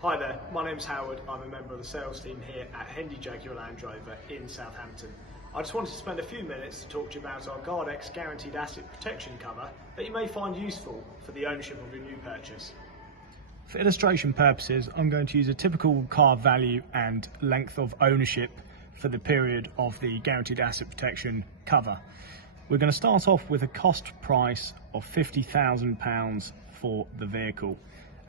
Hi there, my name's Howard. I'm a member of the sales team here at Hendy Jaguar Land Rover in Southampton. I just wanted to spend a few minutes to talk to you about our GuardX Guaranteed Asset Protection cover that you may find useful for the ownership of your new purchase. For illustration purposes, I'm going to use a typical car value and length of ownership for the period of the Guaranteed Asset Protection cover. We're going to start off with a cost price of £50,000 for the vehicle.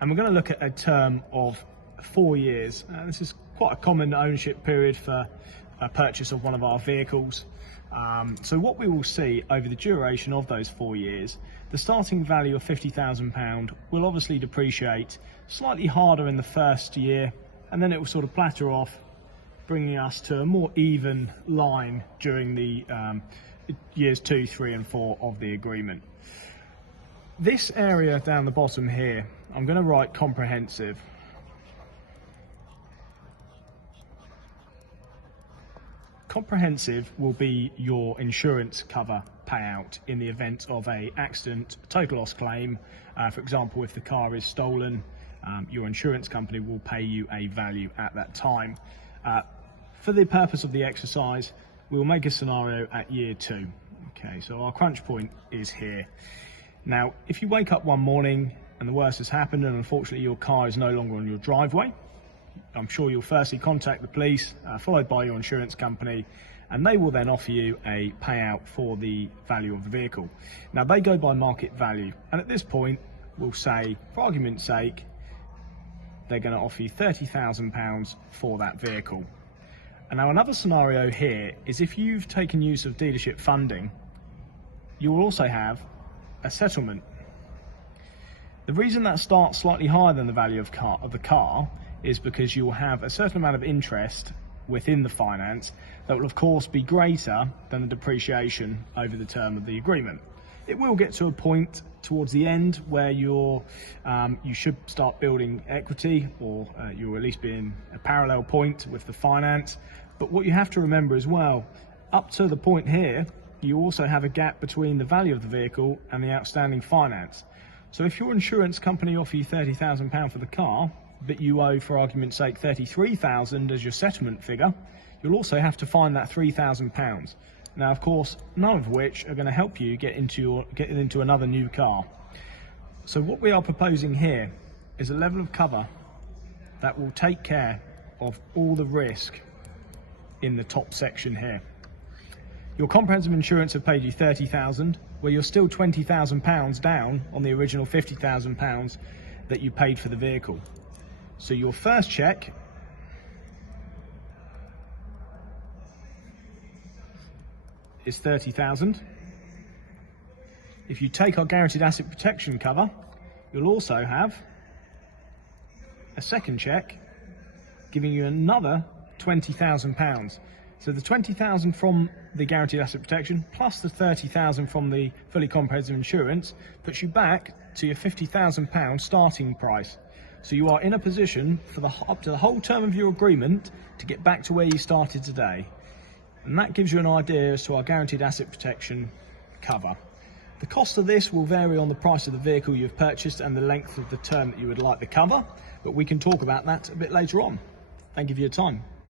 And we're going to look at a term of 4 years. This is quite a common ownership period for a purchase of one of our vehicles. So what we will see over the duration of those 4 years, the starting value of £50,000 will obviously depreciate slightly harder in the first year, and then it will sort of plateau off, bringing us to a more even line during the years 2, 3 and 4 of the agreement. This area down the bottom here, I'm going to write comprehensive. Comprehensive will be your insurance cover payout in the event of an accident, total loss claim. For example, if the car is stolen, your insurance company will pay you a value at that time. For the purpose of the exercise, we will make a scenario at year 2. Okay, so our crunch point is here. Now, if you wake up one morning and the worst has happened and unfortunately your car is no longer on your driveway, I'm sure you'll firstly contact the police, followed by your insurance company, and they will then offer you a payout for the value of the vehicle. Now, they go by market value, and at this point we'll say, for argument's sake, they're going to offer you £30,000 for that vehicle. And now another scenario here is if you've taken use of dealership funding, you will also have a settlement. The reason that starts slightly higher than the value of the car is because you will have a certain amount of interest within the finance that will of course be greater than the depreciation over the term of the agreement. It will get to a point towards the end where you should start building equity, or you'll at least be in a parallel point with the finance. But what you have to remember as well, up to the point here, you also have a gap between the value of the vehicle and the outstanding finance. So if your insurance company offer you £30,000 for the car, but you owe, for argument's sake, £33,000 as your settlement figure, you'll also have to find that £3,000. Now, of course, none of which are going to help you get into another new car. So what we are proposing here is a level of cover that will take care of all the risk in the top section here. Your comprehensive insurance have paid you £30,000, where you're still £20,000 down on the original £50,000 that you paid for the vehicle. So your first check is £30,000. If you take our guaranteed asset protection cover, you'll also have a second check giving you another £20,000. So the £20,000 from the guaranteed asset protection plus the £30,000 from the fully comprehensive insurance puts you back to your £50,000 starting price. So you are in a position for up to the whole term of your agreement to get back to where you started today. And that gives you an idea as to our guaranteed asset protection cover. The cost of this will vary on the price of the vehicle you've purchased and the length of the term that you would like the cover, but we can talk about that a bit later on. Thank you for your time.